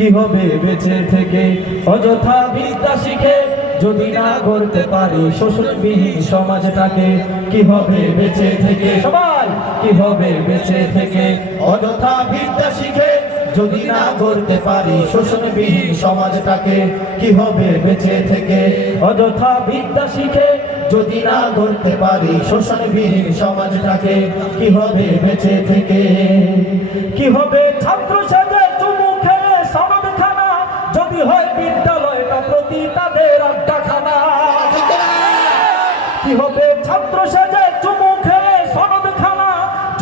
কি হবে বেঁচে থেকে অযথা বিদ্যা শিখে যদি না গড়তে পারি শোষণবিহীন সমাজটাকে কি হবে বেঁচে থেকে সবাই কি হবে বেঁচে থেকে অযথা বিদ্যা শিখে যদি না গড়তে পারি শোষণবিহীন সমাজটাকে কি হবে বেঁচে থেকে অযথা বিদ্যা শিখে যদি না গড়তে পারি শোষণবিহীন সমাজটাকে কি হবে বেঁচে থেকে কি হবে ছাত্র সেজে চুমু খেয়ে সনদখানা যদি হয় বিদ্যালয়টা প্রতি তাদের আড্ডাখানা কি হবে ছাত্র সেজে চুমু খেয়ে সনদখানা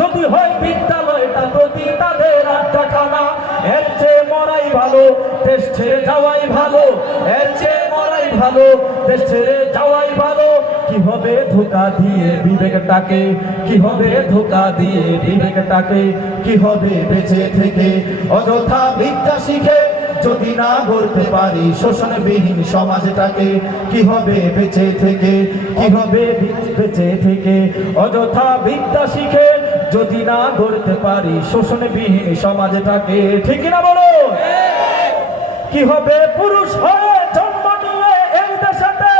যদি হয় বিদ্যালয়টা প্রতি তাদের আড্ডাখানা এর চেয়ে মরাই ভালো দেশ ছেড়ে যাওয়াই ভালো এর চেয়ে মরাই ভালো দেশ ছেড়ে যাওয়াই ভালো কি হবে ধোঁকা দিয়ে বিবেকটাকে কি হবে ধোঁকা দিয়ে বিবেকটাকে কি হবে বেঁচে থেকে অযথা বিদ্যা শিখে যদি না গড়তে পারি শোষণবিহীন সমাজটাকে কি হবে বেঁচে থেকে কি হবে বেঁচে থেকে অযথা বিদ্যা শিখে যদি না গড়তে পারি শোষণবিহীন সমাজটাকে ঠিক না বলো কি হবে পুরুষ হয়ে জন্ম নিয়ে এই দেশেতে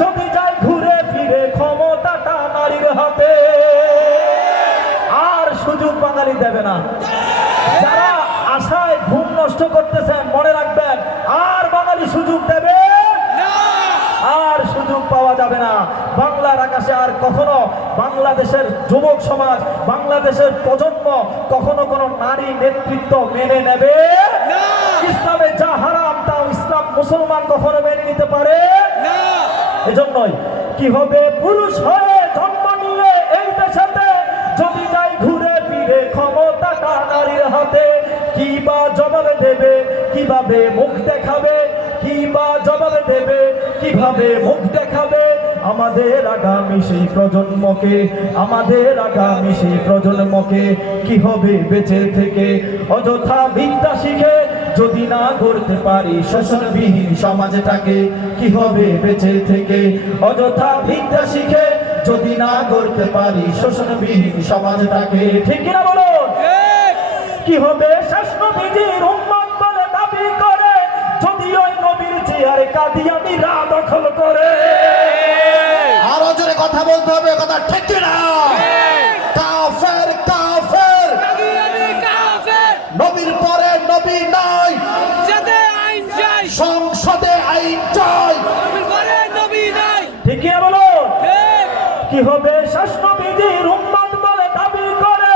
যদি যায় ঘুরে ফিরে ক্ষমতাটা নারীর হাতে আর সুযোগ বাঙালি দেবে না যারা আশায় ঘুম নষ্ট করতেছেন মনে রাখবেন আর বাঙালি সুযোগ দেবে আর সুযোগ পাওয়া যাবে না বাংলার আকাশে আর কখনো বাংলাদেশের যুবক সমাজ বাংলাদেশের প্রজন্ম কখনো কোনো নারী নেতৃত্ব মেনে নেবে না ইসলামে যা হারাম তা ইসলাম মুসলমান কখনো মেনে নিতে পারে না এজন্যই কি হবে পুরুষ হয়ে জন্ম নিয়ে এই দেশেতে যদি যায় ঘুরে ফিরে ক্ষমতাটা নারীর হাতে কি বা জবাব দেবে কিভাবে মুখ দেখাবে কি বা জবাব দেবে কিভাবে মুখ দেখাবে আমাদের আগামী সেই প্রজন্মকে আমাদের আগামী সেই প্রজন্মকে কি হবে বেঁচে থেকে অযথা বিদ্যা শিখে যদি না গড়তে পারি শোষণবিহীন সমাজটাকে কি হবে বেঁচে থেকে অযথা বিদ্যা শিখে যদি না গড়তে পারি শোষণবিহীন সমাজটাকে ঠিক না বলো কি হবে শেষ নবীজির উম্মত বলে দাবি করে যদি ওই নবীর চেয়ারে কাদিয়ানীরা দখল করে আরো জোরে কথা বলতে হবে কথা ঠিক না কাফের কাফের কাদিয়ানী কাফের নবীর পরে নবী নাই যাতে আইন চাই সংসদে আইন চাই নবীর পরে নবী নাই ঠিক না বলো ঠিক কি হবে শেষ নবীজির উম্মত বলে দাবি করে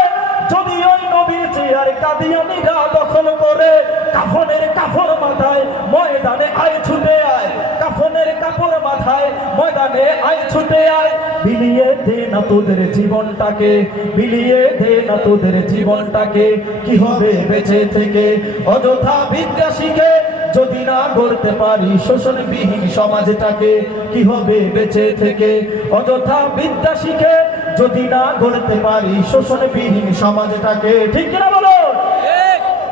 যদি ওই নবীর চেয়ারে কাদিয়ানীরা দখল করে কাফনের কাপড় মাথায় ময়দানে আয় ছুটে আয় কাফনের কাপড় মাথায় ময়দানে আয় ছুটে আয় বিলিয়ে দে না তোদের জীবনটাকে বিলিয়ে দে না তোদের জীবনটাকে কি হবে বেঁচে থেকে অযথা বিদ্যা শিখে যদি না গড়তে পারি শোষণবিহীন সমাজটাকে কি হবে বেঁচে থেকে অযথা বিদ্যা শিখে যদি না গড়তে পারি শোষণবিহীন সমাজটাকে ঠিক না বলো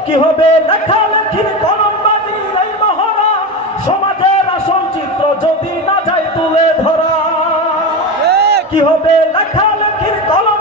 কি হবে লেখালেখির কলমবাজি এই মহড়া সমাজের আসল চিত্র যদি না যায় তুলে ধরা কি হবে লেখালেখির কলম